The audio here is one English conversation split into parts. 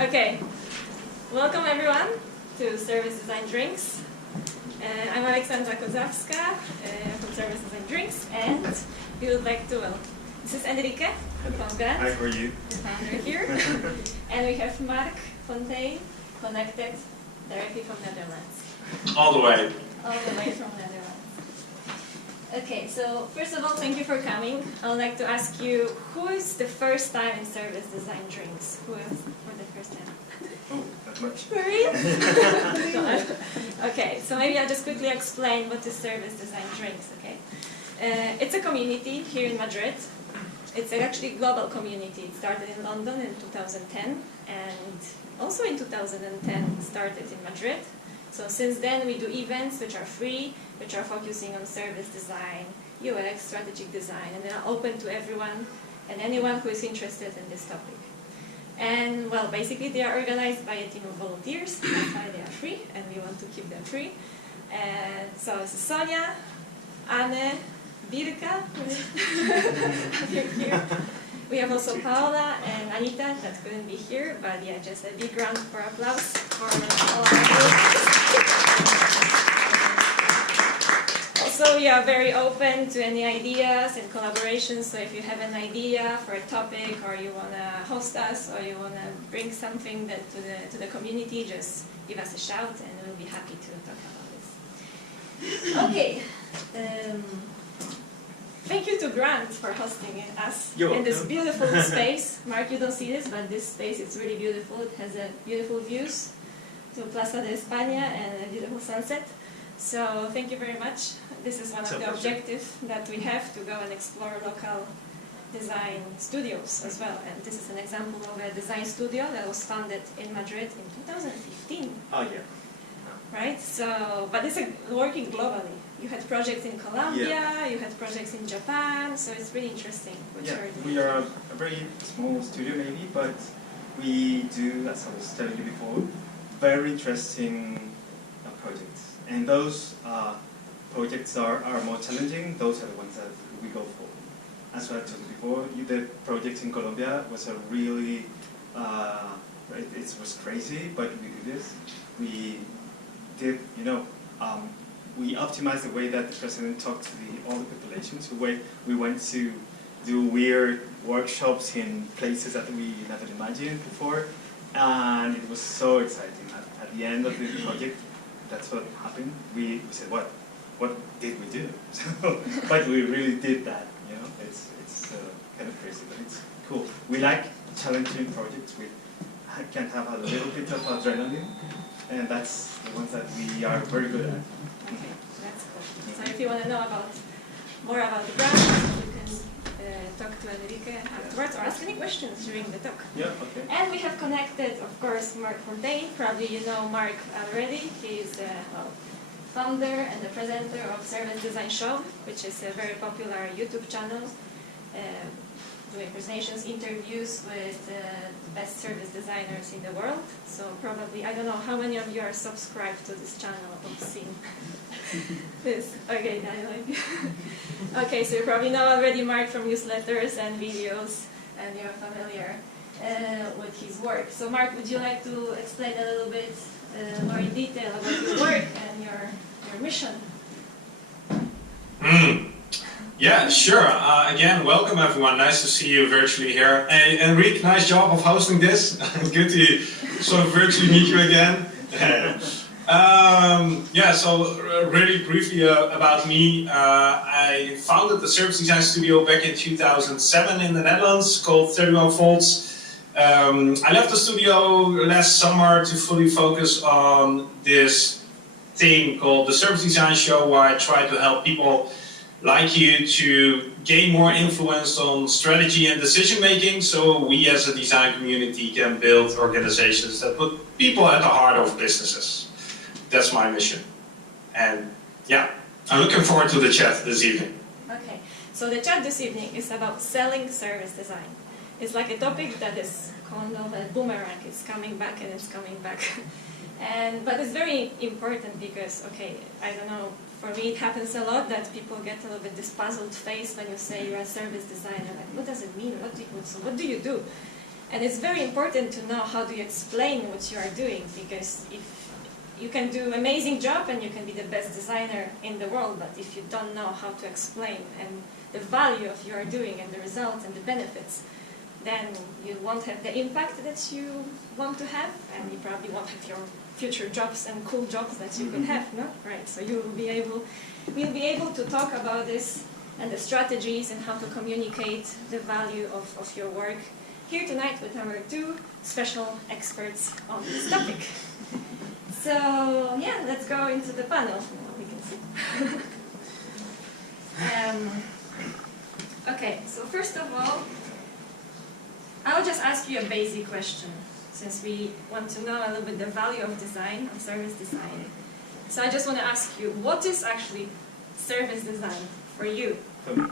Okay, welcome everyone to Service Design Drinks. I'm Aleksandra Kozawska from Service Design Drinks, and we would like to, this is Enrique Grandía. Hi, how are you? The founder here. And we have Marc Fontejin, connected directly from Netherlands. All the way. All the way from Netherlands. Okay, so first of all, thank you for coming. I would like to ask you, who is the first time in Service Design Drinks? Who is for the first time? Oh, not much. Really? Okay, so maybe I'll just quickly explain what is Service Design Drinks, okay? It's a community here in Madrid. It's actually a global community. It started in London in 2010, and also in 2010 started in Madrid. So since then we do events which are free, which are focusing on service design, UX, strategic design, and they are open to everyone and anyone who is interested in this topic. And well, basically they are organized by a team of volunteers. That's why they are free, and we want to keep them free. And so this is Sonia, Anne, Birka, here. We have also Paola and Anita that couldn't be here, but yeah, just a big round for applause for all of you. Also, we are very open to any ideas and collaborations, so if you have an idea for a topic, or you want to host us, or you want to bring something that to the community, just give us a shout and we'll be happy to talk about this. Okay. Thank you to Grant for hosting us in this beautiful space. Mark, you don't see this, but this space is really beautiful. It has beautiful views to Plaza de España and a beautiful sunset. So thank you very much. This is one of the objectives that we have, to go and explore local design studios as well. And this is an example of a design studio that was founded in Madrid in 2015. Oh, yeah. Right? So, but it's working globally. You had projects in Colombia, you had projects in Japan, so it's really interesting what you're doing. We are a very small studio maybe, but we do, as I was telling you before, very interesting projects. And those projects are more challenging. Those are the ones that we go for. As I told you before, the project in Colombia was a really, it was crazy, but we did this. We did, we optimized the way that the president talked to all the population. So we went to do weird workshops in places that we never imagined before, and it was so exciting. At the end of the project, that's what happened. We said, what did we do? But we really did that. It's kind of crazy, but it's cool. We like challenging projects. We can have a little bit of adrenaline, and that's the ones that we are very good at. Okay, that's cool. So if you want to know more about the brand, you can talk to Enrique afterwards, or ask any questions during the talk. Yeah, okay. And we have connected, of course, Marc Fontejin. Probably you know Marc already. He is the founder and the presenter of Service Design Show, which is a very popular YouTube channel, doing presentations, interviews with the best service designers in the world. So probably, I don't know how many of you are subscribed to this channel or seen this. Okay, I know. Okay, so you probably know already Marc from newsletters and videos, and you're familiar with his work. So Marc, would you like to explain a little bit more in detail about your work and your mission? Yeah, sure. Again, welcome everyone. Nice to see you virtually here. Hey, Enrique, nice job of hosting this. Good to sort of virtually meet you again. Yeah, so really briefly about me. I founded the service design studio back in 2007 in the Netherlands called 31 Volts. I left the studio last summer to fully focus on this thing called the Service Design Show, where I try to help people like you to gain more influence on strategy and decision making, so we as a design community can build organizations that put people at the heart of businesses. That's my mission. And yeah, I'm looking forward to the chat this evening. Okay, so the chat this evening is about selling service design. It's like a topic that is kind of a boomerang. It's coming back and it's coming back. But it's very important because, okay, I don't know, for me it happens a lot that people get a little bit this puzzled face when you say you're a service designer. Like, what does it mean? What do you do? And it's very important to know how do you explain what you are doing, because if you can do an amazing job and you can be the best designer in the world, but if you don't know how to explain and the value of you are doing and the results and the benefits, then you won't have the impact that you want to have, and you probably won't have your future jobs and cool jobs that you could have, no? Right, so we'll be able to talk about this and the strategies and how to communicate the value of your work here tonight with our two special experts on this topic. So yeah, let's go into the panel. We can see. Okay, so first of all, I'll just ask you a basic question, since we want to know a little bit the value of design, of service design. So I just want to ask you, what is actually service design for you? For me?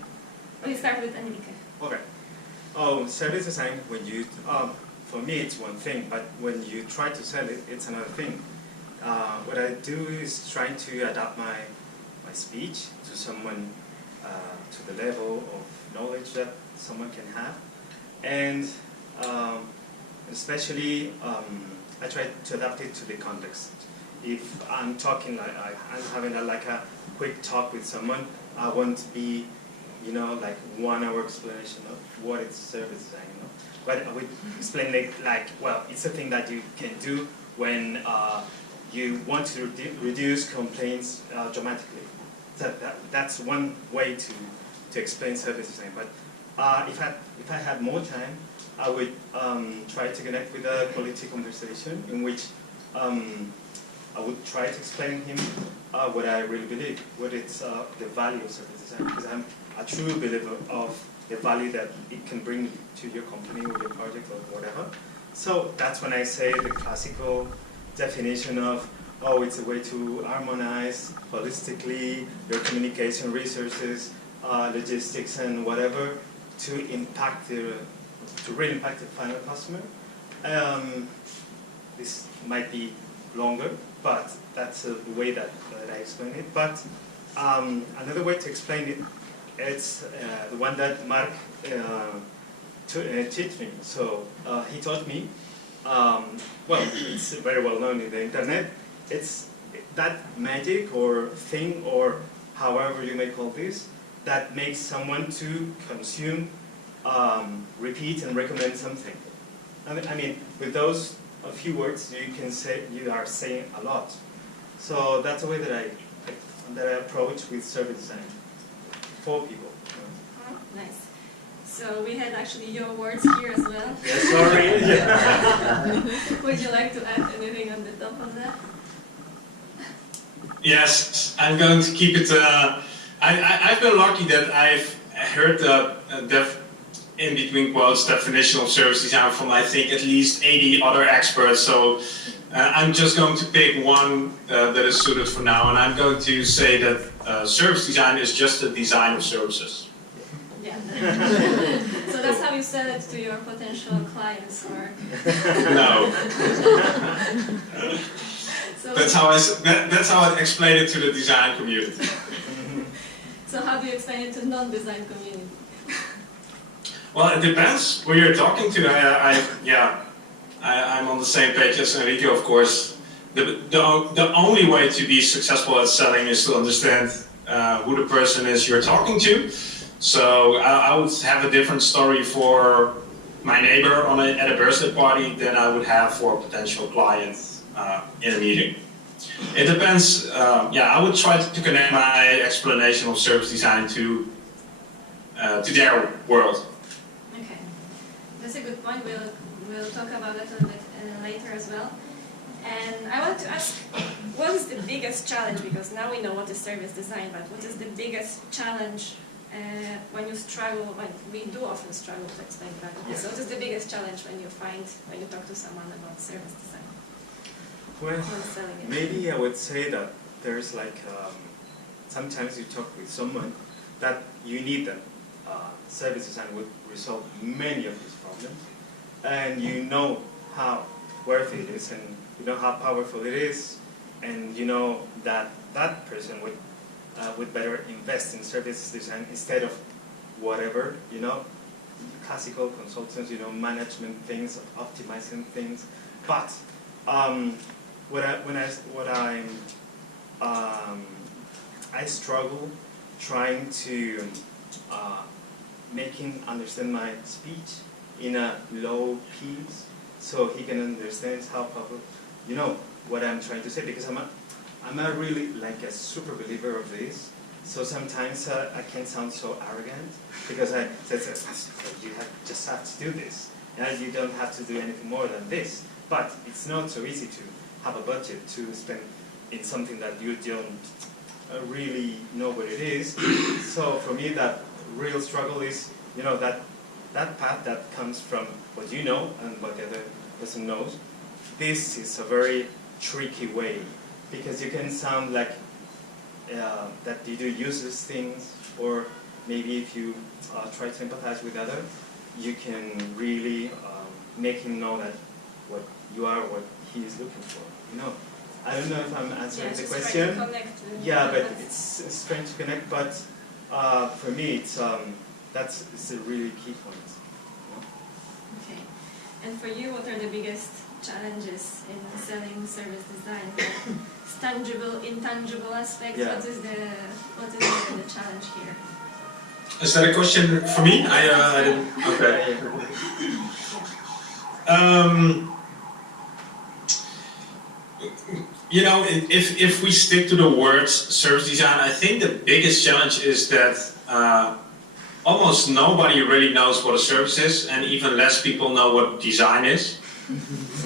We'll start with Enrique. Okay. Oh, service design, when you, for me it's one thing, but when you try to sell it, it's another thing. What I do is trying to adapt my speech to someone, to the level of knowledge that someone can have. And especially, I try to adapt it to the context. If I'm talking, I'm having a quick talk with someone, I won't be, like 1 hour explanation of what is service design, But I would explain it well, it's a thing that you can do when you want to reduce complaints dramatically. So that's one way to explain service design. But if I had more time, I would try to connect with a quality conversation in which I would try to explain him what I really believe, what it's the value of service design, because I'm a true believer of the value that it can bring to your company or your project or whatever. So that's when I say the classical definition of, oh, it's a way to harmonize holistically your communication resources, logistics and whatever to really impact the final customer. This might be longer, but that's the way that I explain it. But another way to explain it, it's the one that Marc taught me. So he taught me, well, it's very well known in the internet, it's that magic or thing or however you may call this, that makes someone to consume, repeat and recommend something. I mean, with those a few words, you can say you are saying a lot. So that's the way that I approach with service design for people. Oh, nice. So we had actually your words here as well. Yeah, sorry. Would you like to add anything on the top of that? Yes, I'm going to keep it. I've been lucky that I've heard the in between quotes definition of service design from I think at least 80 other experts. So I'm just going to pick one that is suited for now, and I'm going to say that service design is just the design of services. Yeah. So that's how you sell it to your potential clients, or? No. So that's how I explain it to the design community. So how do you explain it to non-design community? Well, it depends who you're talking to. I'm on the same page as Enrique, of course. The only way to be successful at selling is to understand who the person is you're talking to. So I would have a different story for my neighbor at a birthday party than I would have for a potential client in a meeting. It depends. I would try to connect my explanation of service design to their world. Okay, that's a good point. We'll talk about that a little bit later as well. And I want to ask, what is the biggest challenge? Because now we know what is service design, but what is the biggest challenge when you struggle? When we do often struggle to explain that. Yeah. So what is the biggest challenge when you talk to someone about service design? Well, When selling it? maybe I would say that there's sometimes you talk with someone that you need them. Service design would resolve many of these problems, and you know how worth it is, and you know how powerful it is, and you know that that person would better invest in service design instead of whatever, classical consultants, you know, management things, optimizing things. But I struggle trying to make him understand my speech in a low keys, so he can understand how powerful, you know, what I'm trying to say, because I'm a really like a super believer of this. So sometimes I can sound so arrogant because I say, you just have to do this, and you don't have to do anything more than this. But it's not so easy to have a budget to spend in something that you don't really know what it is. So for me, that real struggle is, you know, that path that comes from what you know and what the other person knows. This is a very tricky way, because you can sound like that you do useless things, or maybe if you try to empathize with others, you can really make him know that what you are, what he is looking for. You know, I don't know if I'm answering the question. Yeah, but it's strange to connect. But for me, it's it's a really key point. You know? Okay. And for you, what are the biggest challenges in selling service design? Tangible, intangible aspects. Yeah. What is the challenge here? Is that a question for me? I didn't. Okay. You know, if we stick to the word service design, I think the biggest challenge is that almost nobody really knows what a service is, and even less people know what design is.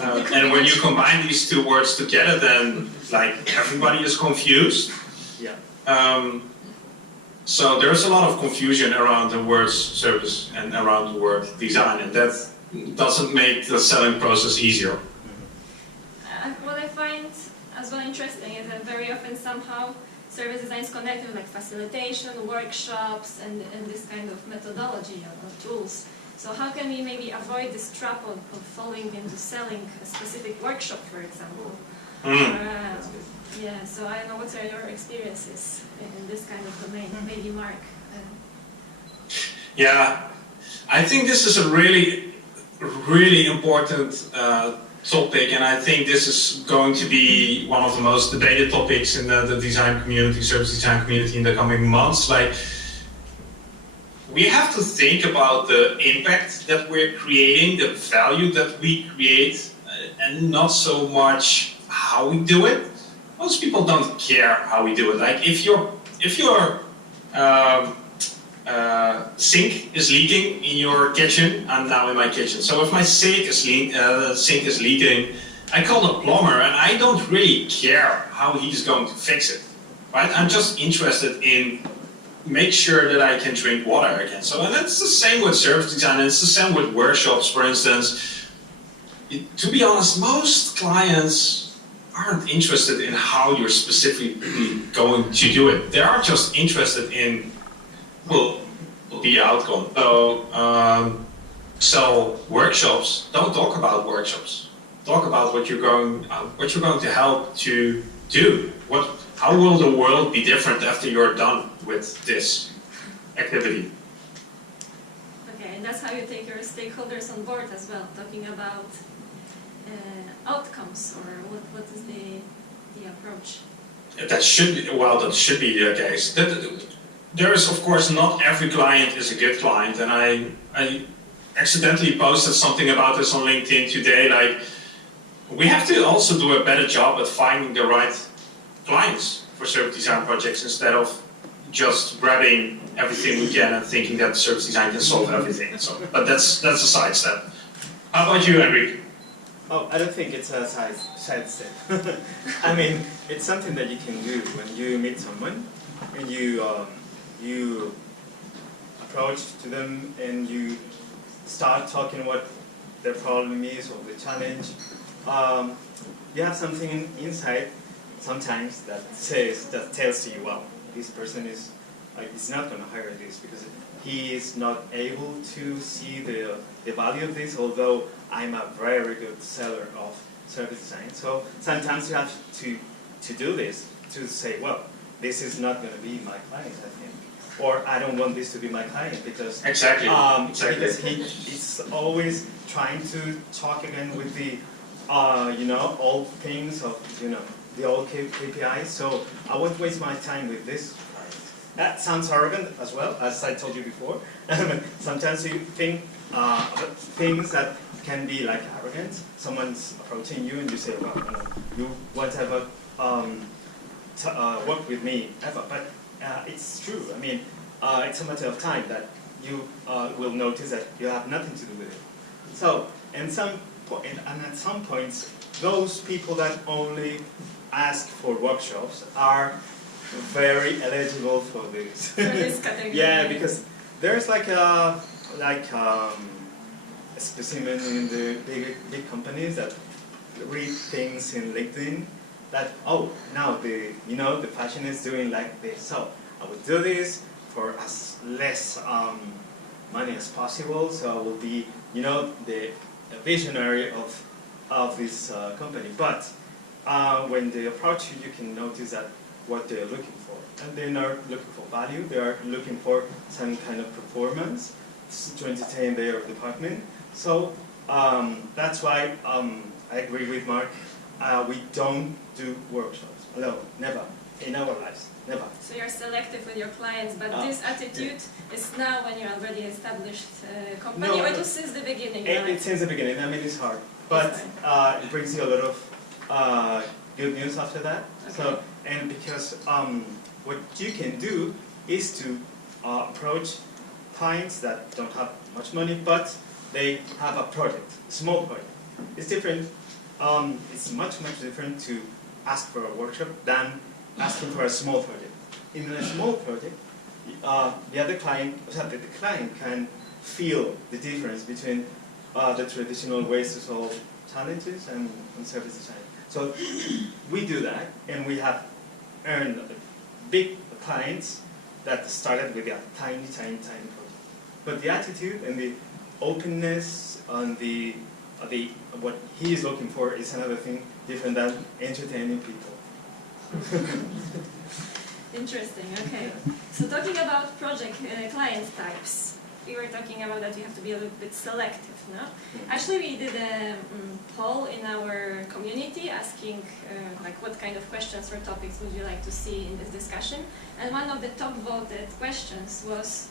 And when you combine these two words together, then like everybody is confused. Yeah. So there's a lot of confusion around the words service and around the word design, and that doesn't make the selling process easier. What I find as well interesting is that very often somehow service design is connected with like facilitation, workshops, and this kind of methodology or tools. So how can we maybe avoid this trap of falling into selling a specific workshop, for example? Yeah, so I don't know, what are your experiences in this kind of domain? Maybe Marc. Yeah, I think this is a really, really important topic, and I think this is going to be one of the most debated topics in the design community, service design community in the coming months. Like, we have to think about the impact that we're creating, the value that we create, and not so much how we do it. Most people don't care how we do it. Like if your sink is leaking in your kitchen, I'm now in my kitchen. So if my sink is leaking, I call the plumber, and I don't really care how he's going to fix it. Right? I'm just interested in make sure that I can drink water again. So, and that's the same with service design, and it's the same with workshops, for instance. To be honest, most clients aren't interested in how you're specifically going to do it. They are just interested in, well, the outcome. So workshops, don't talk about workshops. Talk about what you're going to help to do. How will the world be different after you're done with this activity? Okay, and that's how you take your stakeholders on board as well, talking about outcomes, or what is the approach? That should be the case. There is, of course, not every client is a good client, and I accidentally posted something about this on LinkedIn today. Like, we have to also do a better job at finding the right clients for service design projects, instead of just grabbing everything we can and thinking that service design can solve everything. So, but that's a sidestep. How about you, Enrique? Oh, I don't think it's a side step. I mean, it's something that you can do when you meet someone and you approach to them and you start talking what their problem is or the challenge. You have something inside sometimes that tells you, well, this person is not going to hire this because he is not able to see the value of this, although I'm a very good seller of service design. So sometimes you have to do this, to say, well, this is not going to be my client, I think. or I don't want this to be my client because Exactly. because he's always trying to talk again with the old things of the old KPIs. So I won't waste my time with this. That sounds arrogant as well, as I told you before. Sometimes you think about things that can be like arrogant. Someone's approaching you and you say, well, you won't ever work with me ever. But it's true. I mean, it's a matter of time that you will notice that you have nothing to do with it. So, and at some points, those people that only ask for workshops are very eligible for this. For this category. Yeah, because there's like a specimen in the big companies that read things in LinkedIn that now the fashion is doing like this, so I will do this for as less money as possible. So I will be the visionary of this company. But when they approach you, you can notice that what they're looking for. And they're not looking for value, they are looking for some kind of performance to entertain their department. So that's why I agree with Marc. We don't do workshops alone, never, in our lives, never. So you're selective with your clients, but this attitude is now when you're already established company, or just since the beginning? It's since the beginning. I mean, it's hard, but it brings you a lot of good news after that. Okay. So, and because what you can do is to approach clients that don't have much money, but they have a project, small project. It's different. It's much different to ask for a workshop than asking for a small project. In a small project, the client can feel the difference between the traditional ways to solve challenges and service design. So we do that, and we have earned big clients that started with a tiny project. But the attitude and the openness and the what he is looking for is another thing different than entertaining people. Interesting, okay. So talking about project client types, we were talking about that you have to be a little bit selective, no? Actually, we did a poll in our community asking like what kind of questions or topics would you like to see in this discussion, and one of the top voted questions was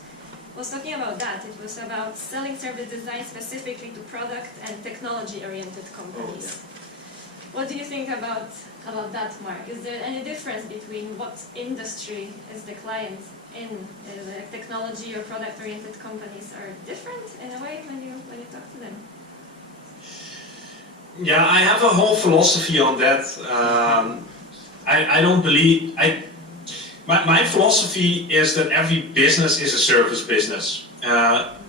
talking about that. It was about selling service design specifically to product and technology-oriented companies. Oh, yeah. What do you think about that, Marc? Is there any difference between what industry is the client in? The technology or product-oriented companies are different in a way when you talk to them? Yeah, I have a whole philosophy on that. I don't believe My philosophy is that every business is a service business.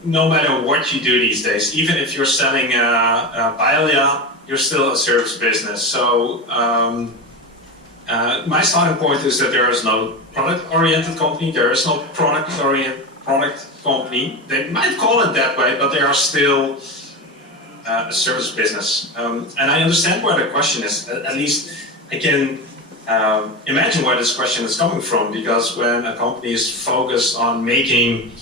No matter what you do these days, even if you're selling paella, you're still a service business. So my starting point is that there is no product-oriented company, there is no product-oriented product company. They might call it that way, but they are still a service business. And I understand where the question is. At least I can imagine where this question is coming from, because when a company is focused on making,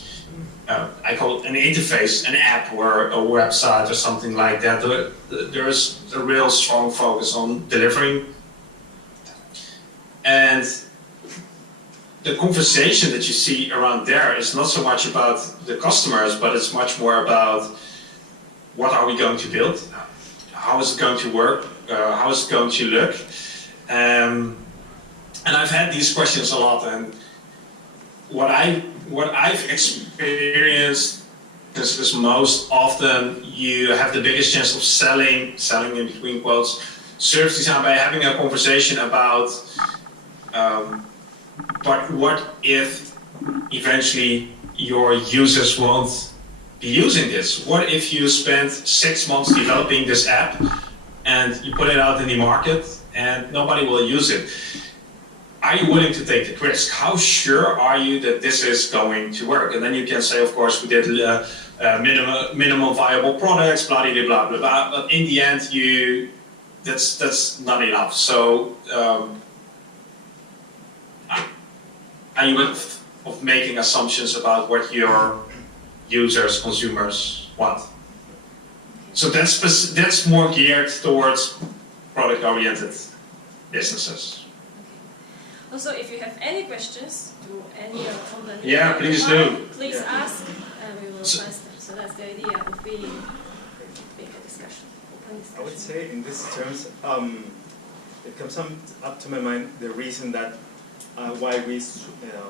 I call it an interface, an app or a website or something like that, there's a real strong focus on delivering. And the conversation that you see around there is not so much about the customers, but it's much more about what are we going to build, how is it going to work, how is it going to look. And I've had these questions a lot, and what I've experienced is most often you have the biggest chance of selling in between quotes, service design by having a conversation about but what if eventually your users won't be using this? What if you spend 6 months developing this app and you put it out in the market and nobody will use it? Are you willing to take the risk? How sure are you that this is going to work? And then you can say, of course, we did minimum viable products, blah, blah, blah, blah, blah. But in the end, that's not enough. So, are you of making assumptions about what your users, consumers want. So that's more geared towards product-oriented businesses. Okay. Also, if you have any questions to any of the please do. Please ask, and we will answer. So that's the idea of being a discussion, open discussion. I would say in these terms, it comes up to my mind the reason that why we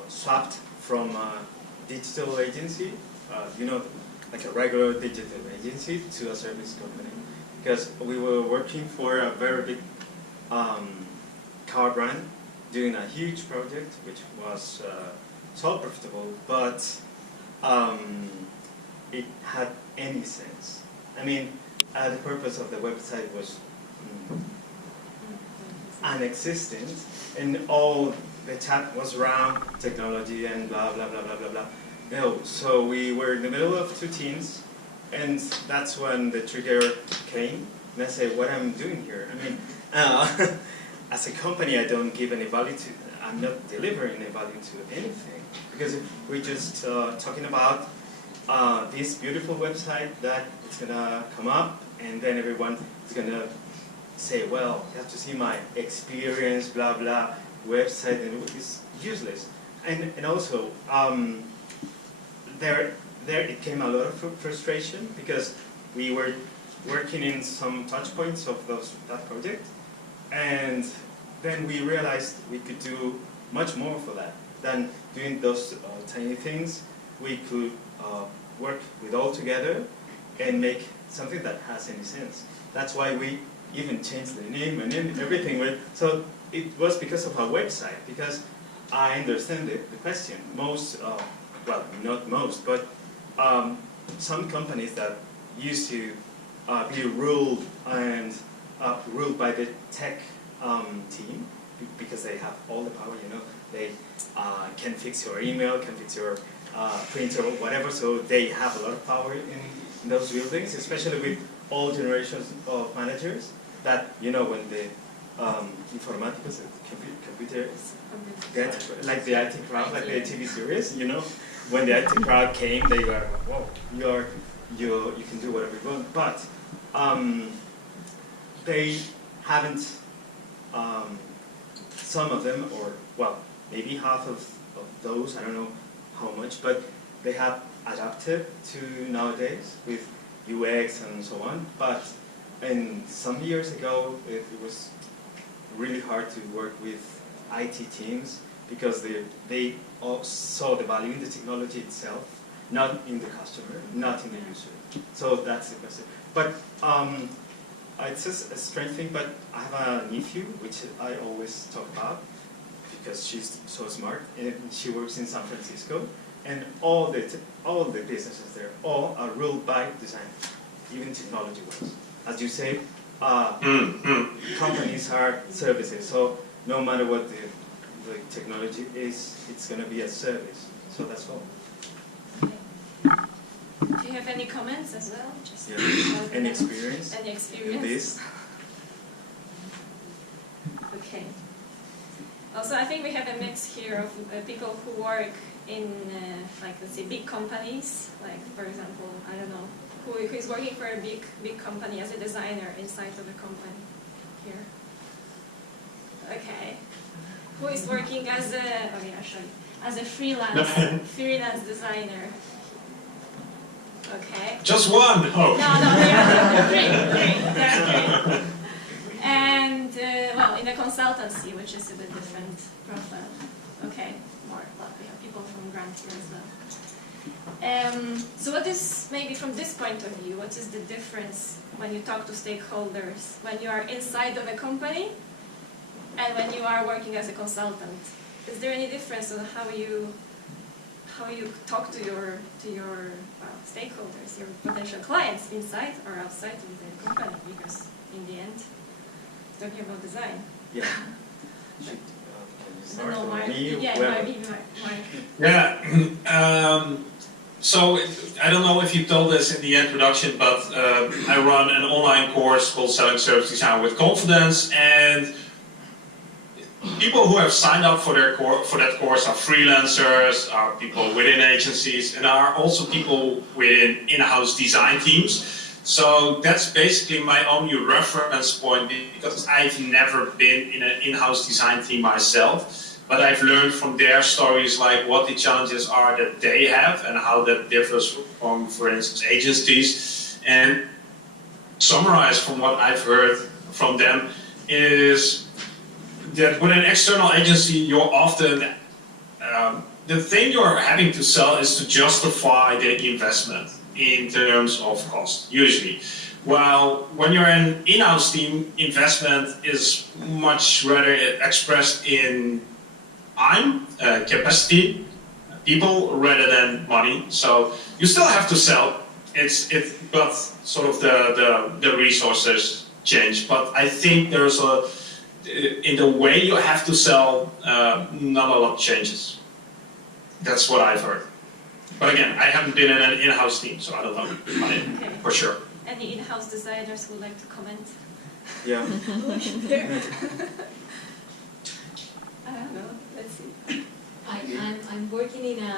swapped from digital agency, like a regular digital agency, to a service company, because we were working for a very big car brand, doing a huge project which was so profitable, but it had any sense. I mean, the purpose of the website was non-existent, and all the chat was around technology and blah blah blah blah blah blah. No, so we were in the middle of two teams, and that's when the trigger came. And I said, "What I'm doing here? I mean, as a company, I don't give any value to. I'm not delivering any value to anything, because we're just talking about this beautiful website that is gonna come up, and then everyone is gonna say, well, you have to see my experience, blah blah website, and it's useless." And also there it came a lot of frustration, because we were working in some touch points of that project, and then we realized we could do much more for that than doing those tiny things. We could work with all together and make something that has any sense. That's why we even changed the name and everything. So it was because of our website, because I understand the question. Most, well, not most, but some companies that used to be ruled by the tech team, because they have all the power, they can fix your email, can fix your printer or whatever, so they have a lot of power in those buildings, especially with all generations of managers, that, when the informaticos, computer get, like the IT crowd, like the TV series, when the IT crowd came, they were, whoa, you can do whatever you want, but they haven't, some of them, or, well, maybe half of those, I don't know how much, but they have adapted to nowadays with UX and so on, but some years ago it was really hard to work with IT teams, because they all saw the value in the technology itself, not in the customer, not in the user. So that's the question. But it's a strange thing, but I have a nephew, which I always talk about, because she's so smart, and she works in San Francisco, and all the businesses there, all are ruled by design, even technology ones. As you say, companies are services, so no matter what the technology is, it's going to be a service. So that's all. Do you have any comments as well? Just any experience? Any experience? In this? Okay. Also, I think we have a mix here of people who work in, like, let's say, big companies. Like, for example, I don't know, who is working for a big company as a designer inside of a company here. Okay. Who is working as a freelance designer? Okay. Just one. Oh. No, there are three. There are three. And well, in a consultancy, which is a bit different profile. Okay, well, we have people from Grant here as well. So what is, maybe from this point of view, what is the difference when you talk to stakeholders, when you are inside of a company and when you are working as a consultant? Is there any difference on how you talk to your stakeholders, your potential clients, inside or outside of the company? Because in the end, talking about design. Yeah. Can you start, or me? Yeah, Mark. Yeah. So I don't know if you told this in the introduction, but I run an online course called Selling Service Design with Confidence, and people who have signed up for that course are freelancers, are people within agencies, and are also people within in-house design teams. So that's basically my only reference point, because I've never been in an in-house design team myself, but I've learned from their stories like what the challenges are that they have and how that differs from, for instance, agencies. And summarize from what I've heard from them is that with an external agency, you're often, the thing you're having to sell is to justify the investment in terms of cost, usually. While when you're an in-house team, investment is much rather expressed in time, capacity, people, rather than money. So you still have to sell, but sort of the resources change. But I think there's in the way you have to sell, not a lot changes. That's what I've heard. But again, I haven't been in an in-house team, so I don't know for sure. Any in-house designers would like to comment? Yeah. I don't know. Let's see. I'm working in a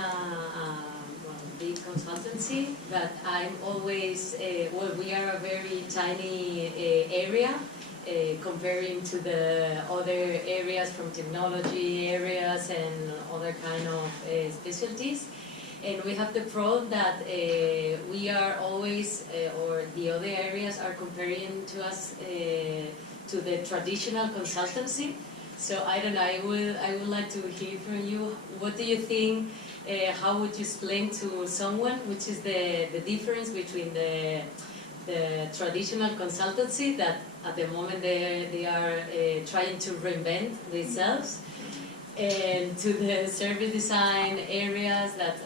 big consultancy, but I'm always, well, we are a very tiny area comparing to the other areas from technology areas and other kind of specialties. And we have the problem that we are always, or the other areas are comparing to us to the traditional consultancy. So I don't know, I would like to hear from you. What do you think, how would you explain to someone which is the difference between the traditional consultancy that at the moment they are trying to reinvent themselves, and to the service design areas that,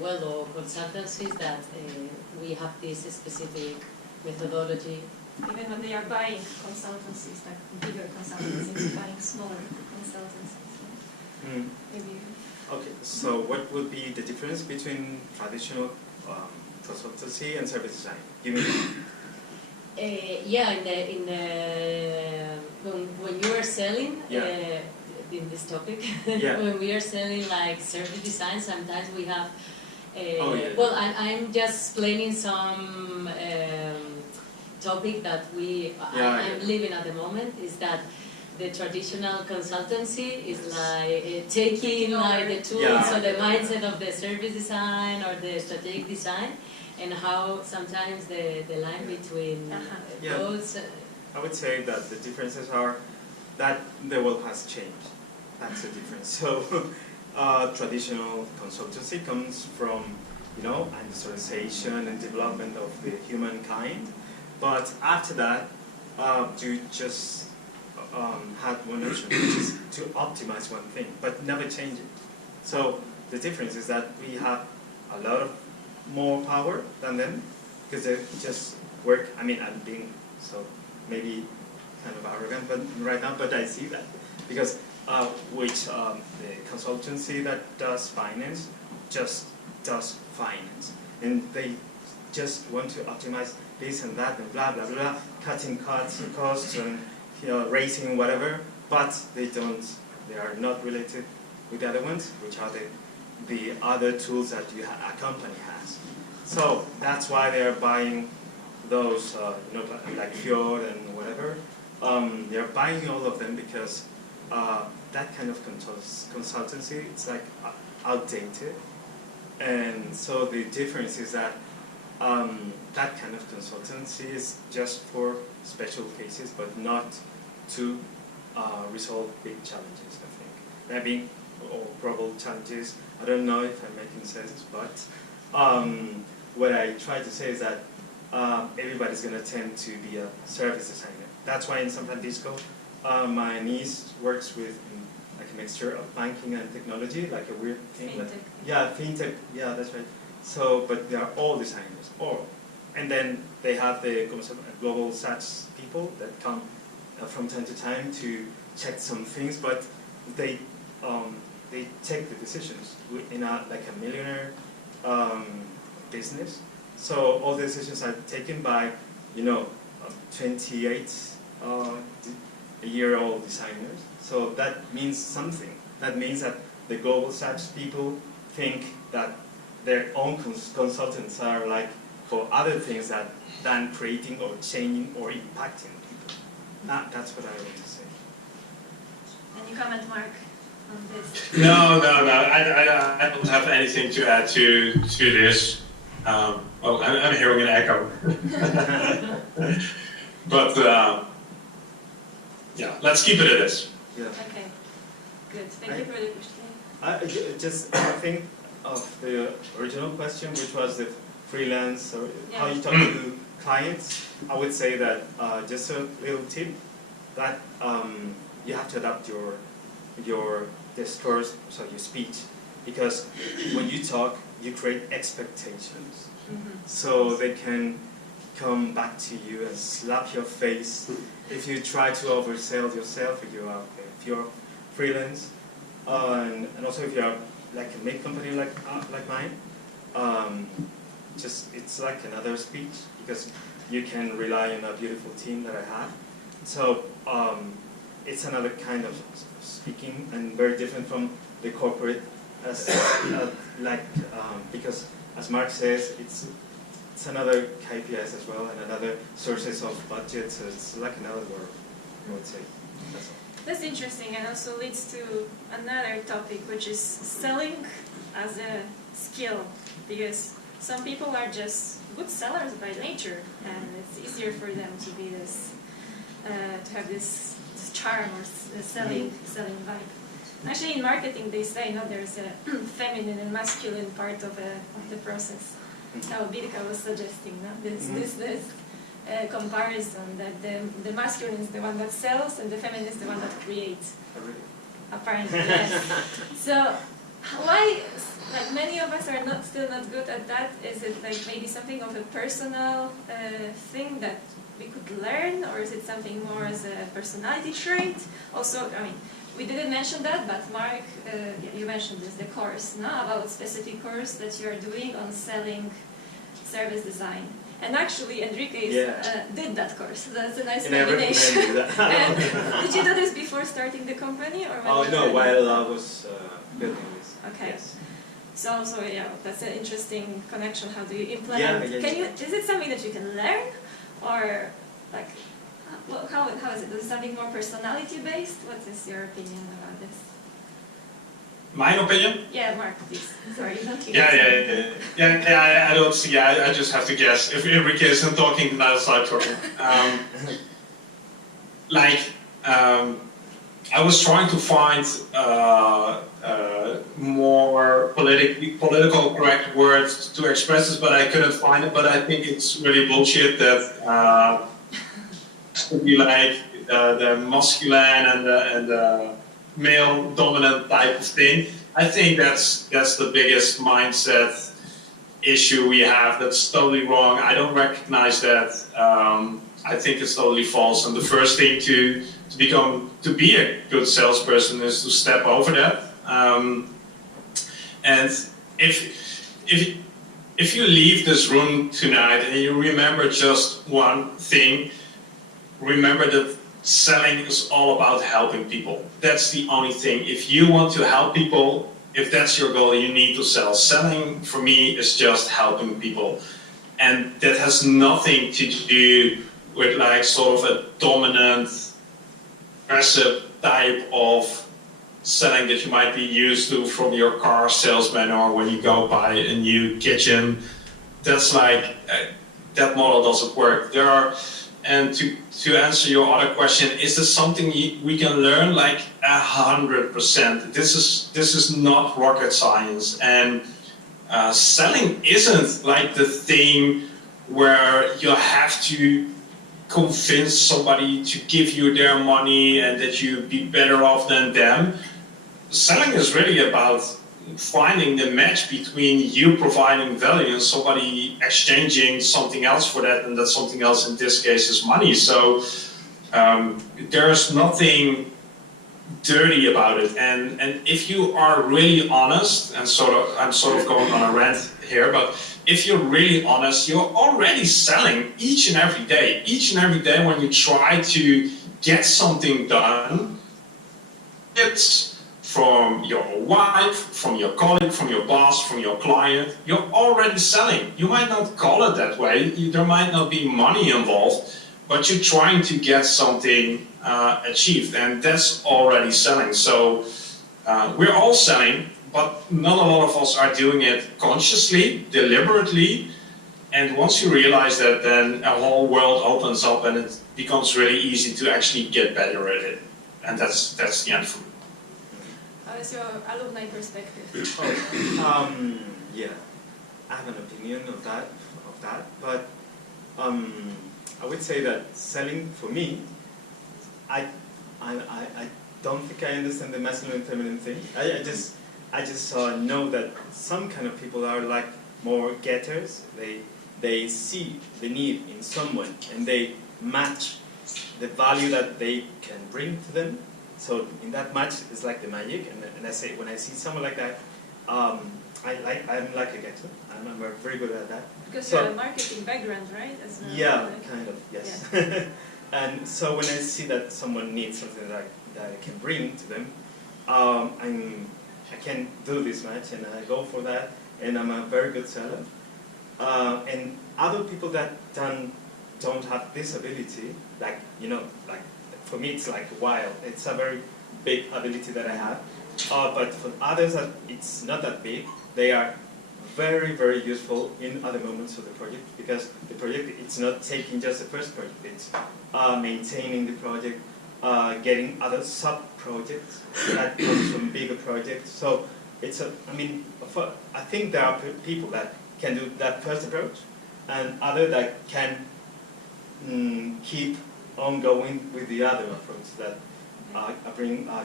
well, or consultancies that we have this specific methodology? Even when they are buying consultancies, like bigger consultancies, buying smaller consultancies. Maybe. Okay, so what would be the difference between traditional consultancy and service design? Give me Yeah, when you are selling, in this topic, when we are selling like service design, sometimes we have, well, I'm just explaining some topic that I'm living at the moment, is that the traditional consultancy is like taking like the tools or the mindset of the service design or the strategic design, and how sometimes the line between those. I would say that the differences are that the world has changed. That's the difference. So traditional consultancy comes from, industrialization and development of the humankind. But after that, you just had one notion, which is to optimize one thing, but never change it. So the difference is that we have a lot of more power than them, because they just work. I mean, I'm being so maybe kind of arrogant right now, but I see that because the consultancy that does finance just does finance, and they just want to optimize this and that and blah blah blah, cutting costs and raising whatever, but they are not related with the other ones, which are the other tools that a company has. So that's why they are buying those, like Fjord and whatever. They are buying all of them because that kind of consultancy, it's like outdated, and so the difference is that that kind of consultancy is just for special cases, but not to resolve big challenges, I think. Maybe, or global challenges. I don't know if I'm making sense, but what I try to say is that everybody's going to tend to be a service designer. That's why in San Francisco, my niece works with like a mixture of banking and technology, like a weird thing. Fintech. Fintech. Yeah, that's right. So, but they are all designers, all. And then they have the global SaaS people that come from time to time to check some things, but they take the decisions in like a millionaire business. So all the decisions are taken by 28 year-old designers. So that means something. That means that the global South people think that their own consultants are like for other things than creating or changing or impacting people. That's what I want to say. Any comment, Mark, on this? No. I don't have anything to add to this. Well, I'm hearing an echo. But yeah, let's keep it at this. Yeah. Okay, good. Thank you for the question. I think of the original question, which was the freelance or how you talk Yeah. to clients. I would say that just a little tip that you have to adapt your discourse, so your speech, because when you talk, you create expectations, so they can come back to you and slap your face if you try to oversell yourself. If you're freelance, and also if you're like a big company like mine, just it's like another speech because you can rely on a beautiful team that I have. So it's another kind of speaking and very different from the corporate, because as Mark says, it's another KPIs as well and another sources of budget. So it's like another world, I would say. That's all. That's interesting, and also leads to another topic, which is selling as a skill, because some people are just good sellers by nature, and it's easier for them to be this, to have this charm or selling vibe. Actually, in marketing, they say there's a feminine and masculine part of the process. How Birka was suggesting this comparison that the masculine is the one that sells and the feminine is the one that creates. Oh, really? Apparently, yes. So why, like many of us are still not good at that? Is it like maybe something of a personal thing that we could learn, or is it something more as a personality trait? Also, I mean, we didn't mention that, but Mark, you mentioned this, the course, about specific course that you are doing on selling service design. And actually, Enrique did that course. So that's a nice combination. And did you do this before starting the company, or? No, while I was building this. Okay. Yes. So yeah, that's an interesting connection. How do you implement? Is it something that you can learn, or like, how is it? Is it something more personality based? What is your opinion about this? My opinion? Yeah, Mark, please. Sorry, don't you? I don't see. I just have to guess. If Enrique isn't talking, then I'll start talking. I was trying to find more political correct words to express this, but I couldn't find it. But I think it's really bullshit that could be like the masculine and the male dominant type of thing. I think that's the biggest mindset issue we have. That's totally wrong. I don't recognize that. I think it's totally false. And the first thing to be a good salesperson is to step over that. And if you leave this room tonight and you remember just one thing, remember that selling is all about helping people. That's the only thing. If you want to help people, if that's your goal, you need to sell. Selling for me is just helping people. And that has nothing to do with like sort of a dominant, aggressive type of selling that you might be used to from your car salesman or when you go buy a new kitchen. That's like, that model doesn't work. And to answer your other question, is this something we can learn? Like 100%. This is not rocket science, and selling isn't like the thing where you have to convince somebody to give you their money and that you be better off than them. Selling is really about finding the match between you providing value and somebody exchanging something else for that, and that something else in this case is money. So there's nothing dirty about it. And if you are really honest, and I'm sort of going on a rant here, but if you're really honest, you're already selling each and every day. Each and every day when you try to get something done, it's from your wife, from your colleague, from your boss, from your client, you're already selling. You might not call it that way, there might not be money involved, but you're trying to get something achieved, and that's already selling. So we're all selling, but not a lot of us are doing it consciously, deliberately, and once you realize that, then a whole world opens up and it becomes really easy to actually get better at it. And that's the end for me. How is your alumni perspective? Yeah, I have an opinion of that, but I would say that selling for me, I don't think I understand the masculine and feminine thing. I just know that some kind of people are like more getters. They see the need in someone and they match the value that they can bring to them. So in that match, it's like the magic. And I say, when I see someone like that, I'm like a getter. I'm very good at that. Because you have a marketing background, right? Yeah, kind of, yes. Yeah. And so when I see that someone needs something that I can bring to them, I can do this match and I go for that, and I'm a very good seller. And other people that don't have this ability, like, you know, like for me it's like wild. It's a very big ability that I have. But for others that it's not that big, they are very, very useful in other moments of the project, because the project, it's not taking just the first project, it's maintaining the project, getting other sub-projects that come from bigger projects. So it's I think there are people that can do that first approach, and other that can keep on going with the other approach that a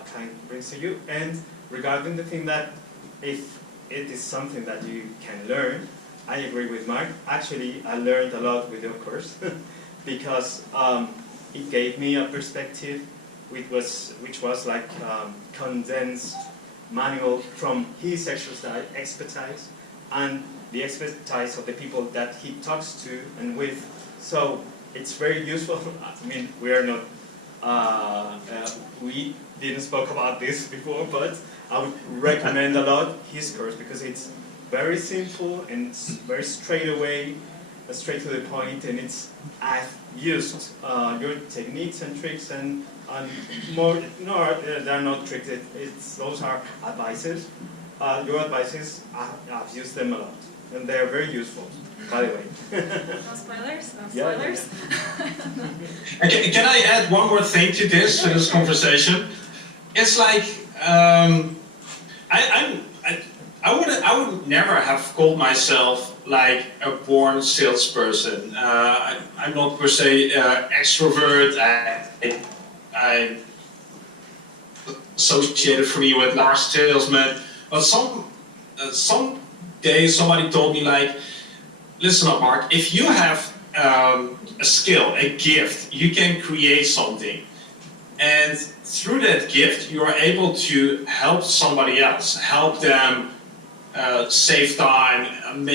client brings to you. And regarding the thing that if it is something that you can learn, I agree with Marc. Actually, I learned a lot with your course because it gave me a perspective which was like condensed manual from his expertise and the expertise of the people that he talks to and with. So it's very useful. I mean, we are not, we didn't spoke about this before, but I would recommend a lot his course because it's very simple and it's very straight to the point, and I've used your techniques and tricks and more. No, they're not tricks. Those are advices. Your advices, I've used them a lot, and they are very useful. By the way. No spoilers. No spoilers. Yeah. Can I add one more thing to this conversation? It's like I would never have called myself like a born salesperson. I'm not per se extrovert. I associated for me with large salesmen. But some days somebody told me like, listen up, Marc, if you have a skill, a gift, you can create something. And through that gift, you are able to help somebody else, help them save time,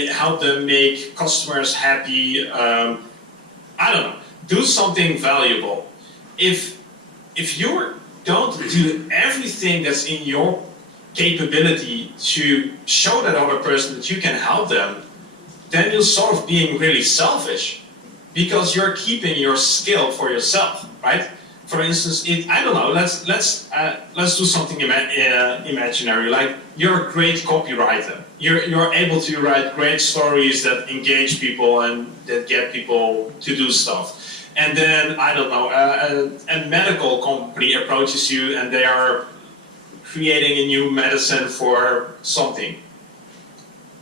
help them make customers happy, I don't know, do something valuable. If you don't do everything that's in your capability to show that other person that you can help them, then you're sort of being really selfish because you're keeping your skill for yourself, right? For instance, I don't know, let's do something imaginary. Like you're a great copywriter. You're able to write great stories that engage people and that get people to do stuff. And then, I don't know, a medical company approaches you and they are creating a new medicine for something.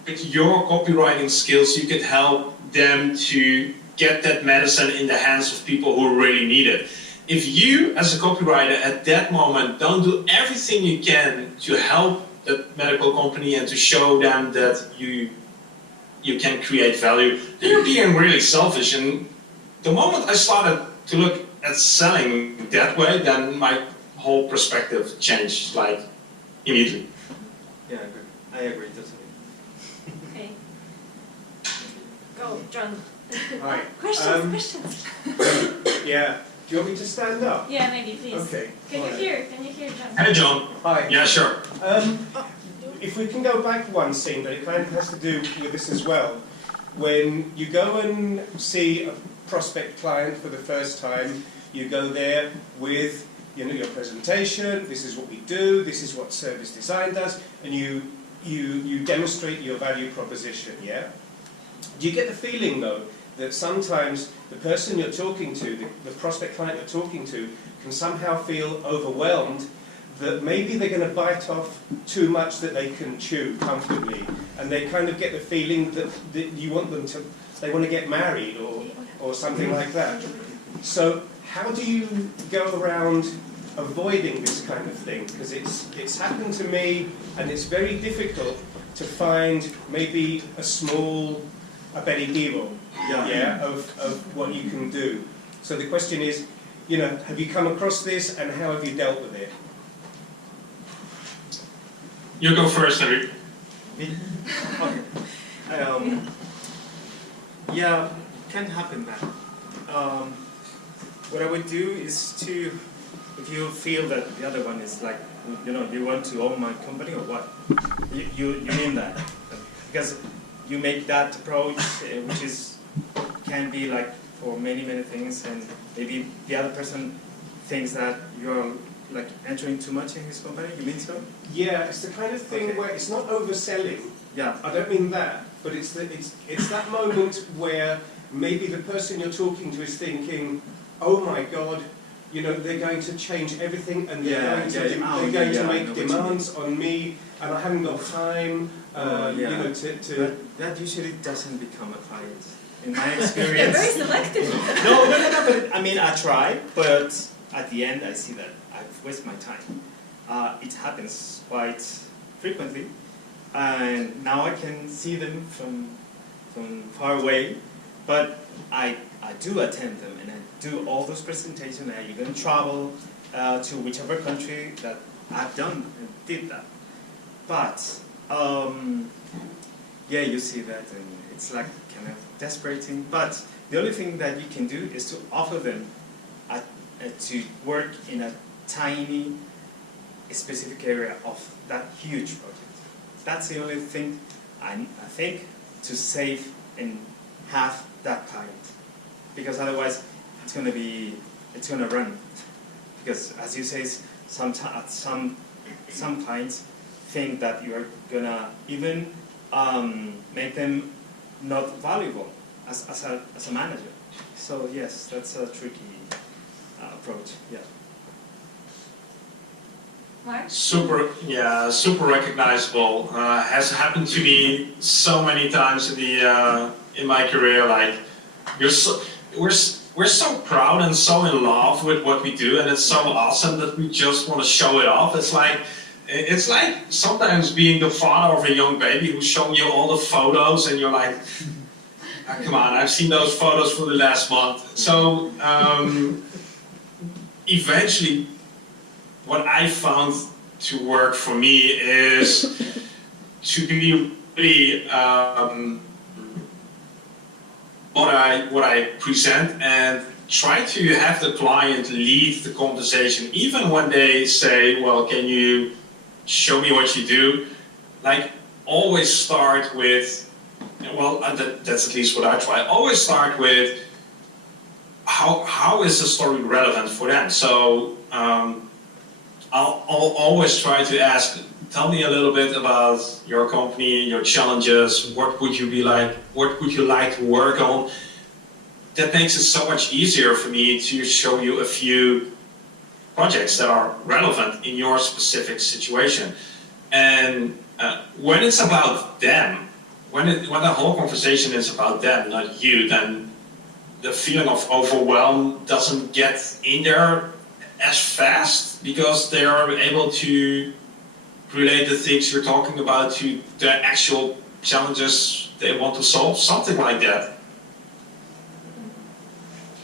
With your copywriting skills, you could help them to get that medicine in the hands of people who really need it. If you, as a copywriter, at that moment don't do everything you can to help that medical company and to show them that you can create value, then you're being really selfish. And the moment I started to look at selling that way, then my whole perspective changed, like, immediately. Yeah, I agree totally. Okay. Go, John. Hi. Questions. Yeah. you want me to stand up? Yeah, maybe, please. Okay. Can you alright. hear? Can you hear, John? Hey, John. Hi. Yeah, sure. If we can go back one scene, but it kind of has to do with this as well. When you go and see a prospect client for the first time, you go there with your presentation, this is what we do, this is what service design does, and you demonstrate your value proposition, yeah? Do you get the feeling, though, that sometimes the person you're talking to, the prospect client you're talking to, can somehow feel overwhelmed that maybe they're going to bite off too much that they can chew comfortably, and they kind of get the feeling that you want them to, they want to get married or something like that. So how do you go around avoiding this kind of thing? Because it's happened to me, and it's very difficult to find maybe a small aperitivo, of what you can do. So the question is, have you come across this, and how have you dealt with it? You go first, Enrique. Okay. Yeah, can happen that. What I would do is to, if you feel that the other one is like, you want to own my company or what? You mean that? Because you make that approach, which can be like for many things, and maybe the other person thinks that you're like entering too much in his company. You mean so? Yeah, it's the kind of thing where it's not overselling. Yeah. I don't mean that, but it's that moment where maybe the person you're talking to is thinking, oh my God, they're going to change everything, and they're going to make demands on me, and I haven't got time. That usually doesn't become a client, in my experience. Very selective. No. But I mean, I try, but at the end, I see that I've wasted my time. It happens quite frequently, and now I can see them from far away, but I do attend them, and I do all those presentations. I even travel to whichever country that I've done and did that. But you see that, and it's like kind of desperating. But the only thing that you can do is to offer them to work in a tiny, specific area of that huge project. That's the only thing I think to save and have that client, because otherwise it's going to run. Because as you say, some clients think that you are gonna even make them not valuable as a manager. So yes, that's a tricky approach. Yeah. Mark? Super recognizable. Has happened to me so many times in my career. Like, we're so proud and so in love with what we do, and it's so awesome that we just want to show it off. It's like sometimes being the father of a young baby who's showing you all the photos, and you're like, oh, come on, I've seen those photos for the last month. So eventually, what I found to work for me is to be really what I present, and try to have the client lead the conversation, even when they say, well, can you show me what you do? Like, always start with, well, that's at least what I try, always start with how is the story relevant for them? So I'll always try to ask, tell me a little bit about your company, your challenges, what would you like to work on? That makes it so much easier for me to show you a few projects that are relevant in your specific situation. And when it's about them, when the whole conversation is about them, not you, then the feeling of overwhelm doesn't get in there as fast, because they are able to relate the things you're talking about to the actual challenges they want to solve, something like that.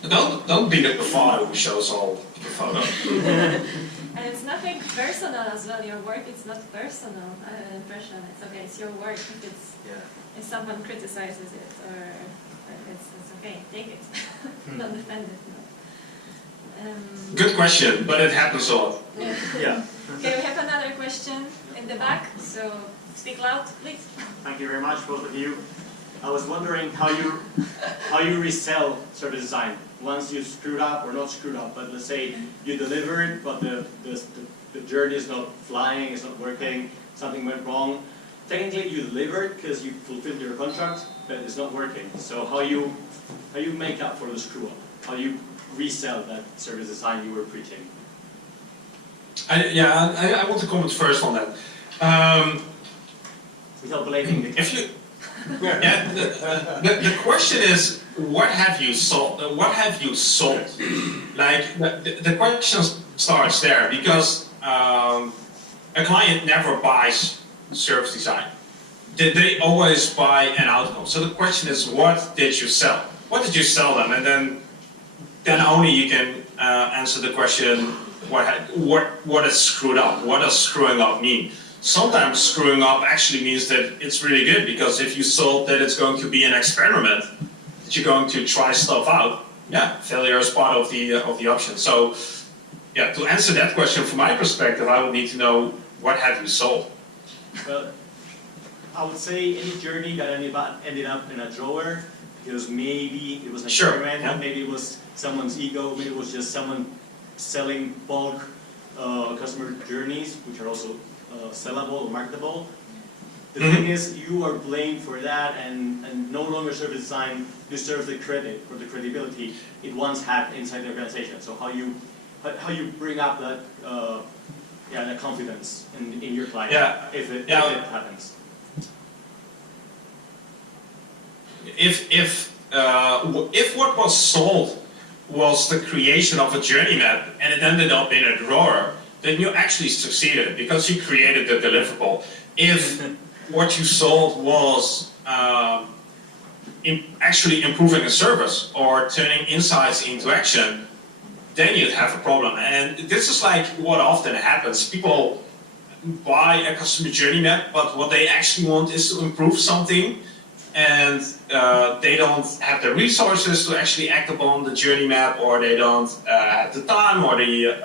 Don't be the father who shows all the photos. And it's nothing personal as well. Your work, it's not personal impression. It's okay. It's your work. If someone criticizes it, or it's okay. Take it. Don't defend it. No. Good question, but it happens a lot. Yeah. Okay, we have another question in the back, so speak loud, please. Thank you very much, both of you. I was wondering how you resell service design. Once you screwed up, or not screwed up, but let's say you delivered, but the journey is not flying, it's not working, something went wrong. Technically you delivered because you fulfilled your contract, but it's not working. So how you make up for the screw up? How you resell that service design you were preaching? I want to comment first on that. Without blaming the If you, the question is, what have you sold? What have you sold? Like the question starts there because a client never buys service design. They always buy an outcome. So the question is, what did you sell? What did you sell them? And then only you can answer the question, what is screwed up? What does screwing up mean? Sometimes screwing up actually means that it's really good, because if you sold that it's going to be an experiment, that you're going to try stuff out, yeah, failure is part of the option. So, yeah, to answer that question from my perspective, I would need to know, what have you sold? Well, I would say any journey that ended up in a drawer, because maybe it was an experiment, yeah. Maybe it was someone's ego, maybe it was just someone selling bulk customer journeys, which are also sellable or marketable. The thing is, you are blamed for that, and no longer service design deserves the credit or the credibility it once had inside the organization. So how you bring up that that confidence in your client, if it happens. If what was sold was the creation of a journey map and it ended up in a drawer, then you actually succeeded because you created the deliverable. If what you sold was actually improving a service or turning insights into action, then you'd have a problem. And this is like what often happens. People buy a customer journey map, but what they actually want is to improve something, and they don't have the resources to actually act upon the journey map, or they don't have the time or the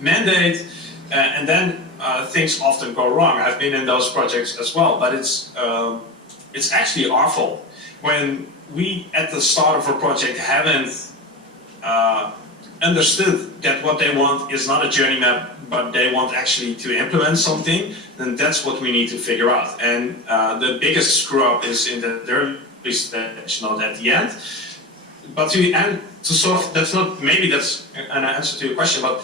mandate, and then things often go wrong. I've been in those projects as well, but it's actually our fault when we at the start of a project haven't understood that what they want is not a journey map, but they want actually to implement something. Then that's what we need to figure out. And the biggest screw up is in the early stage, not at the end. But to solve, that's not, maybe that's an answer to your question, but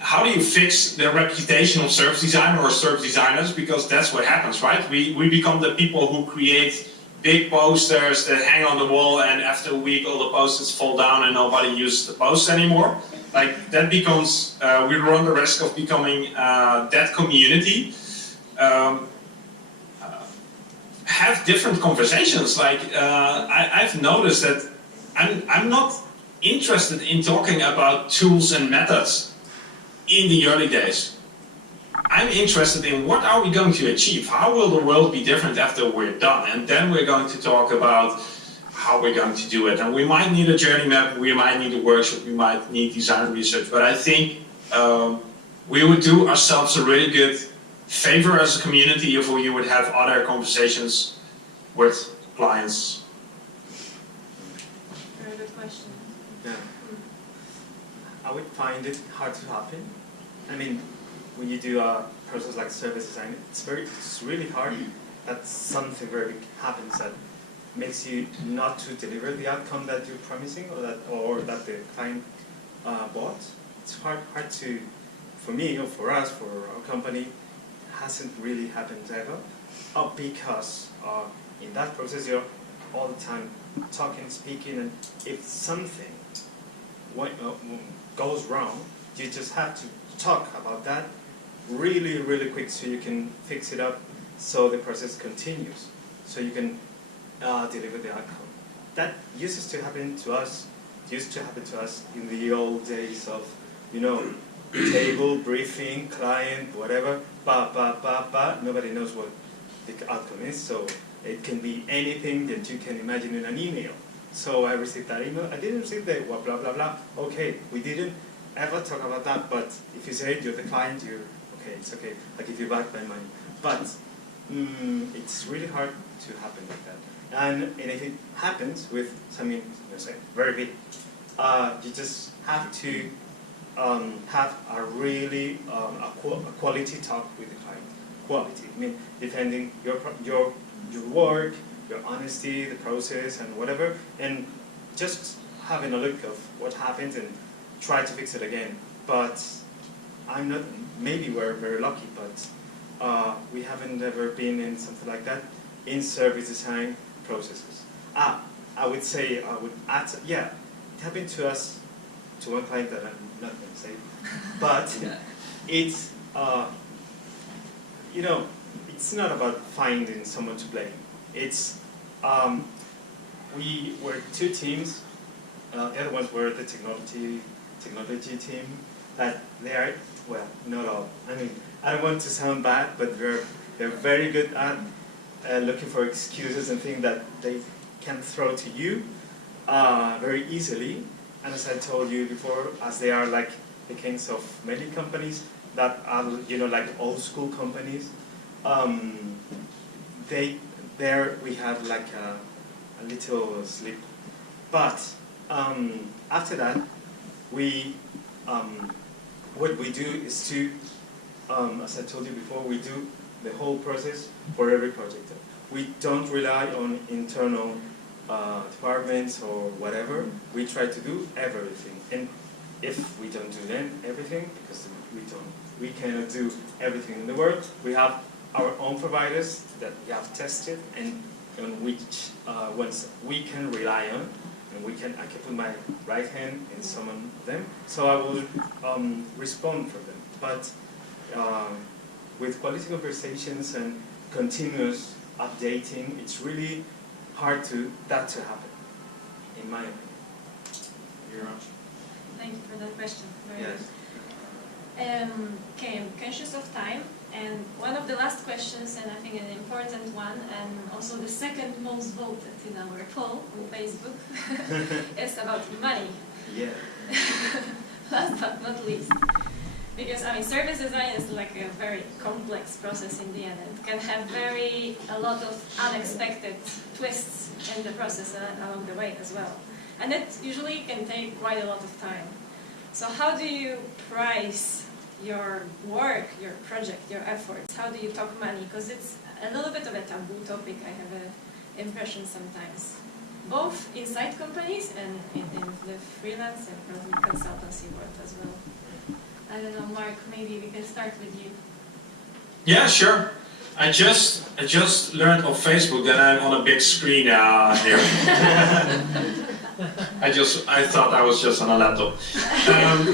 how do you fix the reputation of service designer or service designers? Because that's what happens, right? We become the people who create big posters that hang on the wall, and after a week all the posters fall down and nobody uses the posts anymore. Like that becomes, we run the risk of becoming that community. Have different conversations. Like I've noticed that I'm not interested in talking about tools and methods in the early days. I'm interested in what are we going to achieve? How will the world be different after we're done? And then we're going to talk about how we're going to do it. And we might need a journey map, we might need a workshop, we might need design research. But I think we would do ourselves a really good favor as a community if we would have other conversations with clients. Very good question. Yeah. I would find it hard to happen. I mean, when you do a process like service design, it's really hard that something very big happens that makes you not to deliver the outcome that you're promising, or that the client bought. It's hard to, for me or for us, for our company, hasn't really happened ever. Because in that process you're all the time talking, speaking, and if something goes wrong, you just have to talk about that really, really quick so you can fix it up, so the process continues, so you can deliver the outcome. That used to happen to us in the old days of, table, briefing, client, whatever, nobody knows what the outcome is, so it can be anything that you can imagine in an email. So I received that email, I didn't receive the blah, blah, blah, okay, we didn't, ever talk about that, but if you say you're the client, you're okay, it's okay, I give you back my money. But it's really hard to happen like that. And if it happens with something, say, very big, you just have to have a really a quality talk with the client. Quality, I mean, defending your work, your honesty, the process, and whatever, and just having a look of what happened and try to fix it again. But I'm not. Maybe we're very lucky, but we haven't ever been in something like that in service design processes. I would say I would add. Yeah, it happened to us, to one client that I'm not going to say, but it's you know, it's not about finding someone to blame. It's we were two teams. The other ones were the technology team. That they are, well, not all. I mean, I don't want to sound bad, but they're very good at looking for excuses and things that they can throw to you very easily. And as I told you before, as they are like the kings of many companies that are, you know, like old school companies, there we had like a little slip. But after that, we what we do is to, as I told you before, we do the whole process for every project. We don't rely on internal departments or whatever. We try to do everything, and if we don't do then everything, because we cannot do everything in the world, we have our own providers that we have tested and on which ones we can rely on, and I can put my right hand in some of them, so I will respond for them. But with quality conversations and continuous updating, it's really hard that to happen, in my opinion. You're on. Thank you for that question. Very Yes. good. Okay, I'm conscious of time, and one of the last questions, and I think an important one, and also the second most voted in our poll on Facebook, is about money. Yeah. Last but not least. Because, I mean, service design is like a very complex process in the end. It can have a lot of unexpected twists in the process along the way as well. And it usually can take quite a lot of time. So how do you price your work, your project, your efforts? How do you talk money? Because it's a little bit of a taboo topic, I have an impression sometimes. Both inside companies and in the freelance and consultancy world as well. I don't know, Mark, maybe we can start with you. Yeah, sure. I just learned on Facebook that I'm on a big screen here. I thought I was just on a laptop.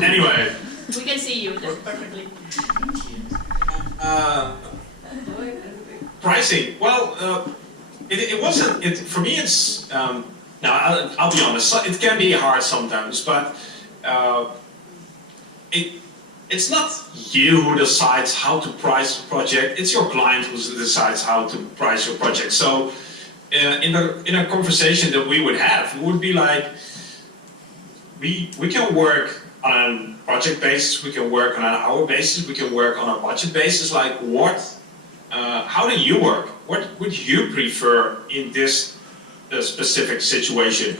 Anyway. We can see you perfectly. Pricing. Well, it wasn't. For me, it's. Now, I'll be honest. It can be hard sometimes, but it's not you who decides how to price a project. It's your client who decides how to price your project. So, in a conversation that we would have, it would be like, we can work on a project basis, we can work on an hour basis, we can work on a budget basis. Like, how do you work? What would you prefer in this specific situation?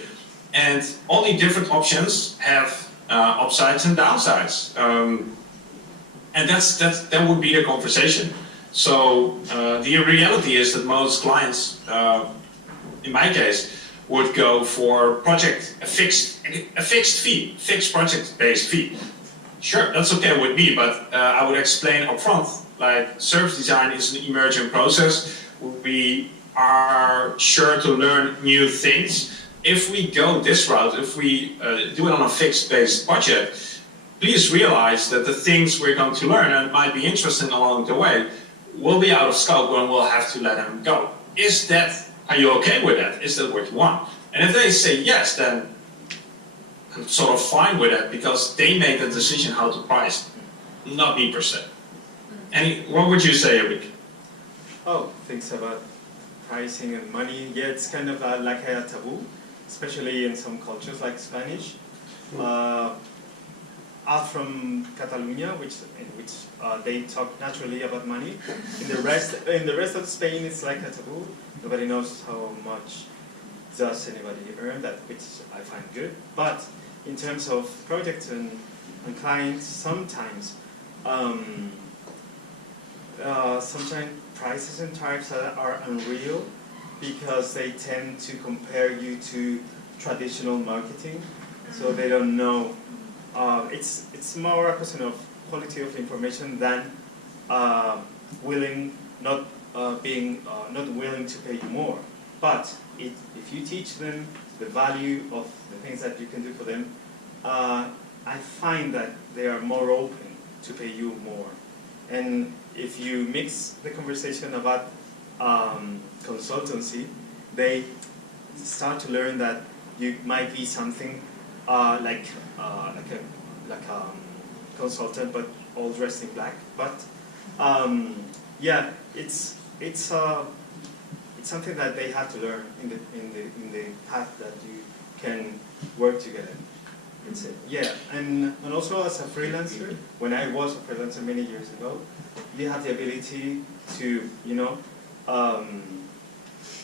And all the different options have upsides and downsides. And that would be the conversation. So the reality is that most clients, in my case, would go for a fixed fee, fixed project-based fee. Sure, that's okay with me, but I would explain upfront, like, service design is an emergent process. We are sure to learn new things. If we go this route, if we do it on a fixed-based budget, please realize that the things we're going to learn and might be interesting along the way will be out of scope and we'll have to let them go. Are you okay with that? Is that what you want? And if they say yes, then I'm sort of fine with that because they made the decision how to price, not me per se. What would you say, Enrique? Oh, things about pricing and money. Yeah, it's kind of like a taboo, especially in some cultures like Spanish. are from Catalonia, in which they talk naturally about money. In the rest of Spain, it's like a taboo. Nobody knows how much does anybody earn, that which I find good. But in terms of projects and clients, sometimes prices and types are unreal because they tend to compare you to traditional marketing, so they don't know. It's more a question of quality of information than not willing to pay you more. But if you teach them the value of the things that you can do for them, I find that they are more open to pay you more. And if you mix the conversation about consultancy, they start to learn that you might be something like a consultant, but all dressed in black. But yeah, it's something that they have to learn in the path that you can work together. That's it. Yeah, and also as a freelancer, when I was a freelancer many years ago, you have the ability to,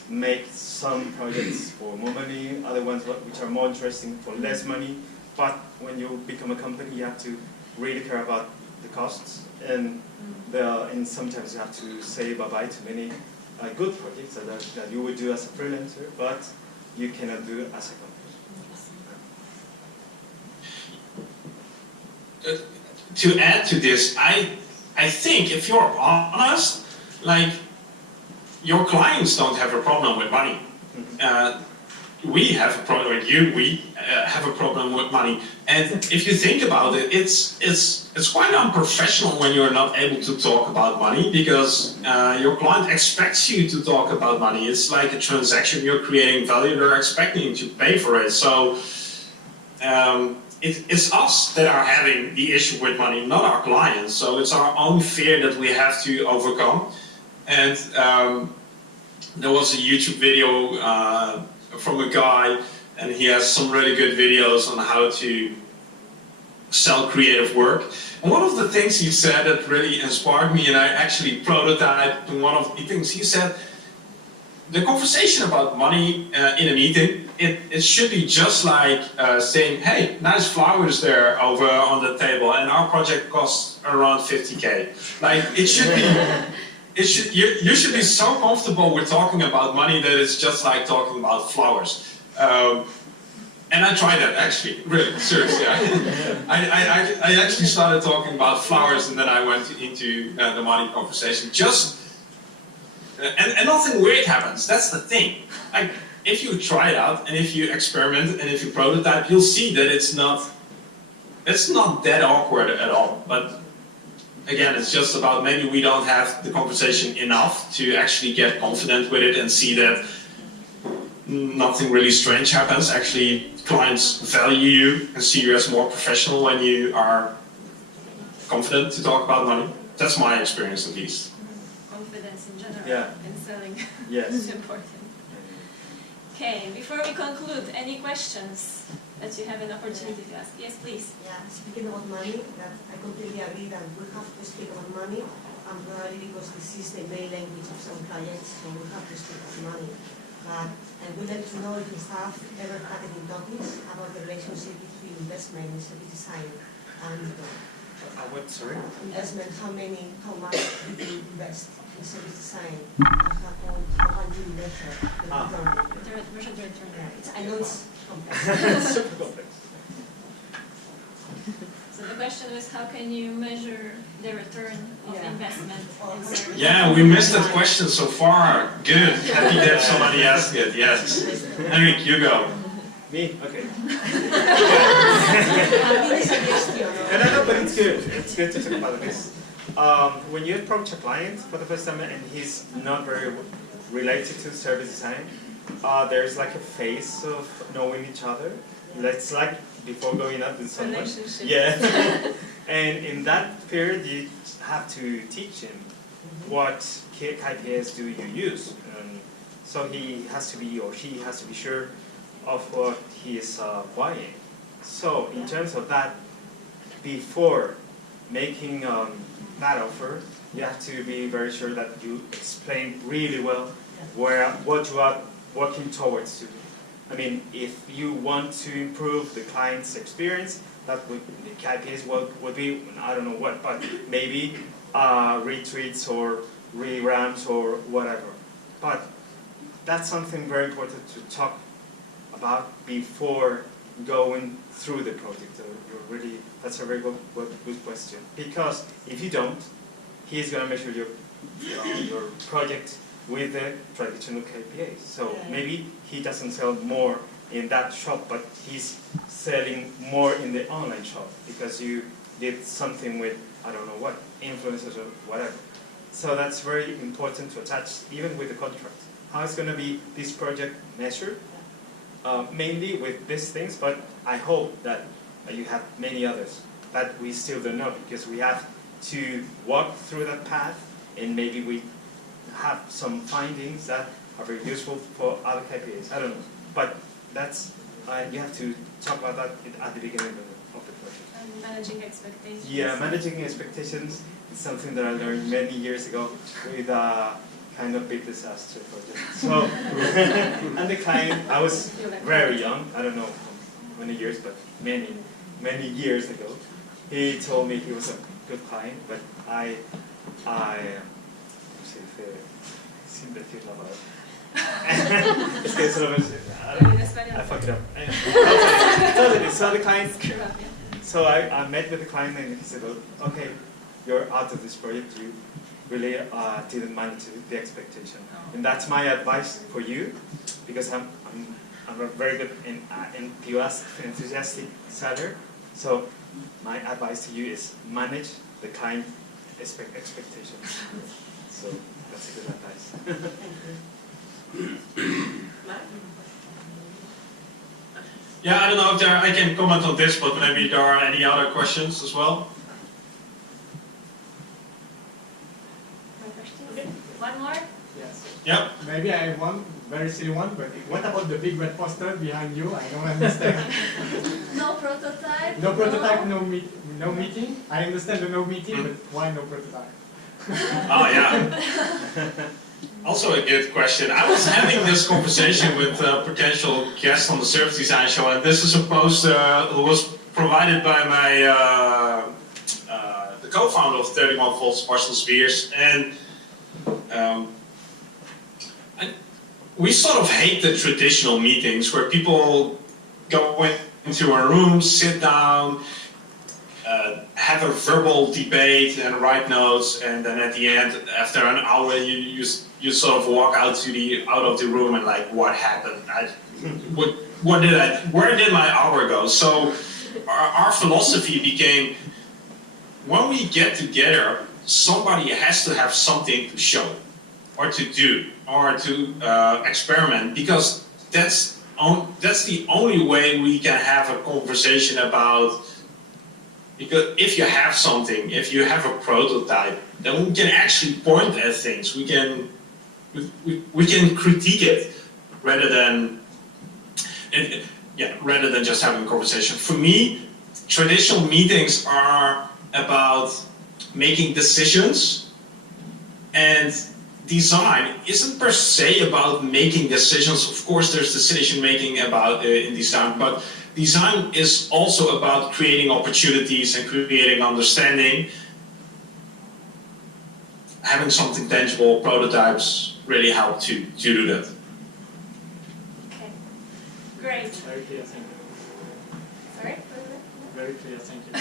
make some projects for more money, other ones which are more interesting for less money. But when you become a company, you have to really care about the costs, and sometimes you have to say bye-bye to many good projects that you would do as a freelancer, but you cannot do as a company. To add to this, I think if you're honest, like, your clients don't have a problem with money. We have a problem with you. We have a problem with money. And if you think about it, it's quite unprofessional when you're not able to talk about money, because your client expects you to talk about money. It's like a transaction. You're creating value. They're expecting you to pay for it. So it's us that are having the issue with money, not our clients. So it's our own fear that we have to overcome. And there was a YouTube video from a guy, and he has some really good videos on how to sell creative work. And one of the things he said that really inspired me, and I actually prototyped one of the things he said, the conversation about money in a meeting, it should be just like saying, hey, nice flowers there over on the table, and our project costs around 50K. Like, it should be, you should be so comfortable with talking about money that it's just like talking about flowers. And I tried that, actually, really, seriously. I actually started talking about flowers, and then I went into the money conversation. And nothing weird happens. That's the thing. Like, if you try it out, and if you experiment, and if you prototype, you'll see that it's not that awkward at all. But again, it's just about maybe we don't have the conversation enough to actually get confident with it and see that nothing really strange happens. Actually, clients value you and see you as more professional when you are confident to talk about money. That's my experience, at least. Confidence in general, Yeah. in selling. Yes. It's important. Okay, before we conclude, any questions that you have an opportunity to ask? Yes, please. Yeah, speaking about money, that I completely agree that we have to speak about money, and probably because this is the main language of some clients, so we have to speak about money. But I would like to know if you have ever had any topics about the relationship between investment and service design and What, sorry? investment, how much do you invest in service design, and how can you measure the return? Measure the return. Yeah, I know it's complex. It's super complex. So the question was, how can you measure the return of investment in service? Yeah, we missed that question so far. Good. Happy that somebody asked it. Yes. Enrique, you go. Me? Okay. I need a suggestion. No, but it's good. It's good to talk about this. When you approach a client for the first time and he's not very related to service design, there's like a phase of knowing each other. It's like before going out with someone. Relationship. Yeah. And in that period, you have to teach him what KPIs do you use. So he has to be, or she has to be sure of what he is buying. So in terms of that, before making that offer, you have to be very sure that you explain really well what you are working towards. I mean, if you want to improve the client's experience, that would, the KPIs would be, I don't know what, but maybe retweets or re-ramps or whatever. But that's something very important to talk about before going through the project. Really, that's a very good question. Because if you don't, he's going to measure your project with the traditional KPIs. So maybe he doesn't sell more in that shop, but he's selling more in the online shop because you did something with, I don't know what, influencers or whatever. So that's very important to attach even with the contract. How is going to be this project measured? Mainly with these things, but I hope that you have many others that we still don't know, because we have to walk through that path, and maybe we have some findings that are very useful for other KPIs. I don't know, but that's you have to talk about that at the beginning of the project. And managing expectations. Yeah, managing expectations is something that I learned many years ago with a kind of big disaster project. So, and the client, I was very young, I don't know how many years, but many years ago. He told me he was a good client, but I fucked it up. Totally. So the client, so I met with the client and he said, well, okay, you're out of this project, you really didn't manage the expectation. And that's my advice for you, because I'm a very good and enthusiastic seller. So my advice to you is manage the client expectations. So that's a good advice. Yeah, I don't know if I can comment on this, but maybe there are any other questions as well. One more? Yes. Yeah. Maybe I have one very silly one, but what about the big red poster behind you? I don't understand. No prototype? No prototype, no meeting. I understand the no meeting, but why no prototype? Oh yeah. Also a good question. I was having this conversation with a potential guest on the Service Design Show, and this is a poster who was provided by my the co-founder of 31 Volts, Marcel Spears, and we sort of hate the traditional meetings where people go into a room, sit down, have a verbal debate and write notes, and then at the end, after an hour, you sort of walk out of the room and like, what happened? Where did my hour go? So our philosophy became, when we get together, somebody has to have something to show, or to do, or to experiment, because that's the only way we can have a conversation about. Because if you have something, if you have a prototype, then we can actually point at things. We can critique it rather than just having a conversation. For me, traditional meetings are about making decisions, and design isn't per se about making decisions. Of course, there's decision making about in design, but design is also about creating opportunities and creating understanding. Having something tangible, prototypes, really help to do that. Okay, great. Very clear, thank you. Sorry? Very clear, thank you.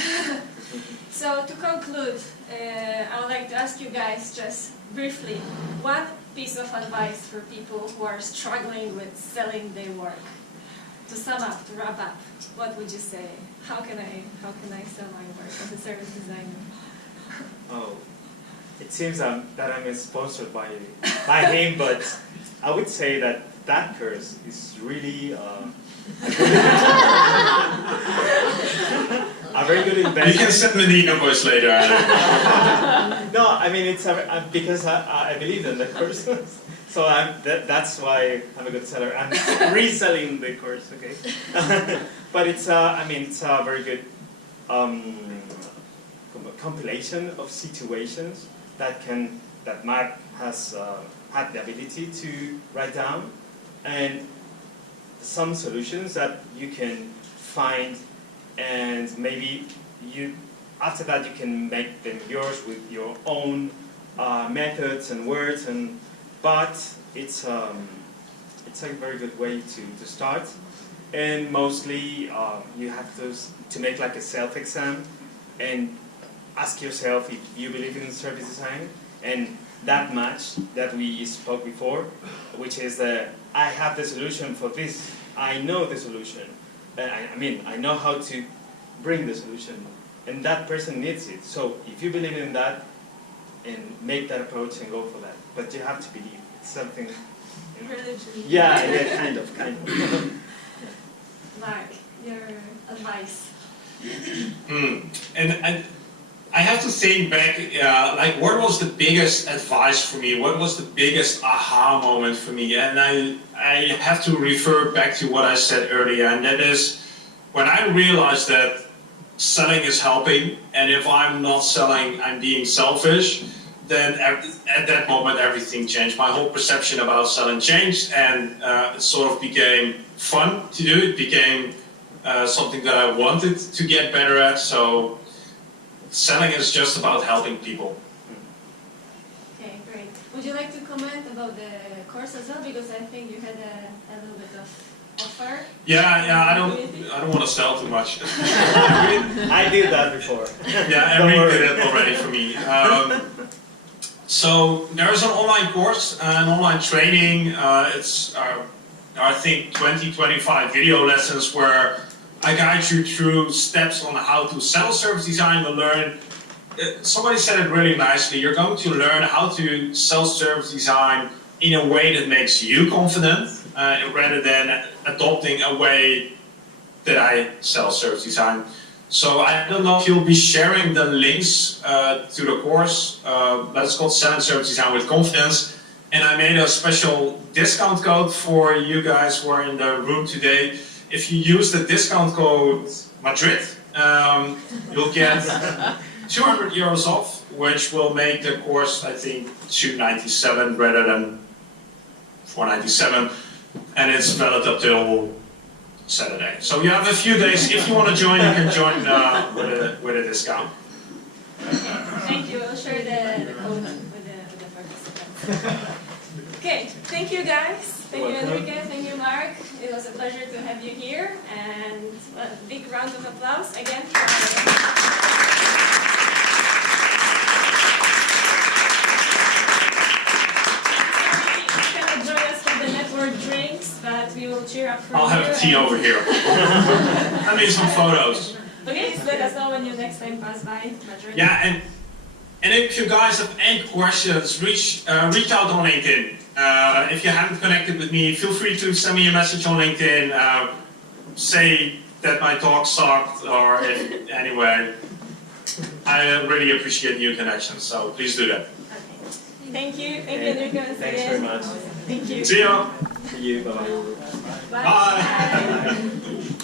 So to conclude, I would like to ask you guys just briefly, one piece of advice for people who are struggling with selling their work. To sum up, to wrap up, what would you say? How can I sell my work as a service designer? Oh, it seems that I'm sponsored by him, but I would say that course is really a very good investment. You can send me the invoice later. No, I mean it's because I believe in the course. So that's why I'm a good seller. I'm reselling the course, okay? But it's a very good compilation of situations that Marc has had the ability to write down, and some solutions that you can find, and maybe after that you can make them yours with your own methods and words, but it's a very good way to start. And mostly you have to make like a self-exam and ask yourself if you believe in service design, and that match that we spoke before, which is I have the solution for this, I know the solution, I know how to bring the solution, and that person needs it. So if you believe in that, and make that approach and go for that, but you have to believe. It's something, you know. Religion. Yeah, kind of. Marc, your advice. And I have to think back, like what was the biggest advice for me? What was the biggest aha moment for me? And I have to refer back to what I said earlier, and that is when I realized that selling is helping, and if I'm not selling, I'm being selfish, then at that moment everything changed. My whole perception about selling changed, and it sort of became fun to do. It became something that I wanted to get better at. So selling is just about helping people. Okay, great. Would you like to comment about the course as well? Because I think you had a little bit of offer. Yeah. I don't want to sell too much. I did that before. Yeah, Enrique did it already for me. So there is an online course, an online training. It's I think 20-25 video lessons where I guide you through steps on how to sell service design and learn. Somebody said it really nicely. You're going to learn how to sell service design in a way that makes you confident, rather than adopting a way that I sell service design. So I don't know if you'll be sharing the links to the course, but it's called Selling Service Design with Confidence. And I made a special discount code for you guys who are in the room today. If you use the discount code Madrid, you'll get 200 euros off, which will make the course, I think, 297 rather than 497. And it's valid up till Saturday. So you have a few days. If you want to join, you can join with a discount. Thank you. I'll share the code with the participants. Okay, thank you guys. Thank you, Enrique. Thank you, Marc. It was a pleasure to have you here. And a big round of applause again. Drinks, but we will cheer up for you. I'll have tea over here. I need some photos. Okay, so let us know when you next time pass by Madrid. Yeah, and if you guys have any questions, reach out on LinkedIn. If you haven't connected with me, feel free to send me a message on LinkedIn. Say that my talk sucked, or anyway. I really appreciate new connections, so please do that. Okay. Thank you, Enrique. Thanks very much. Thank you. See you. See you. Bye. Bye. Bye.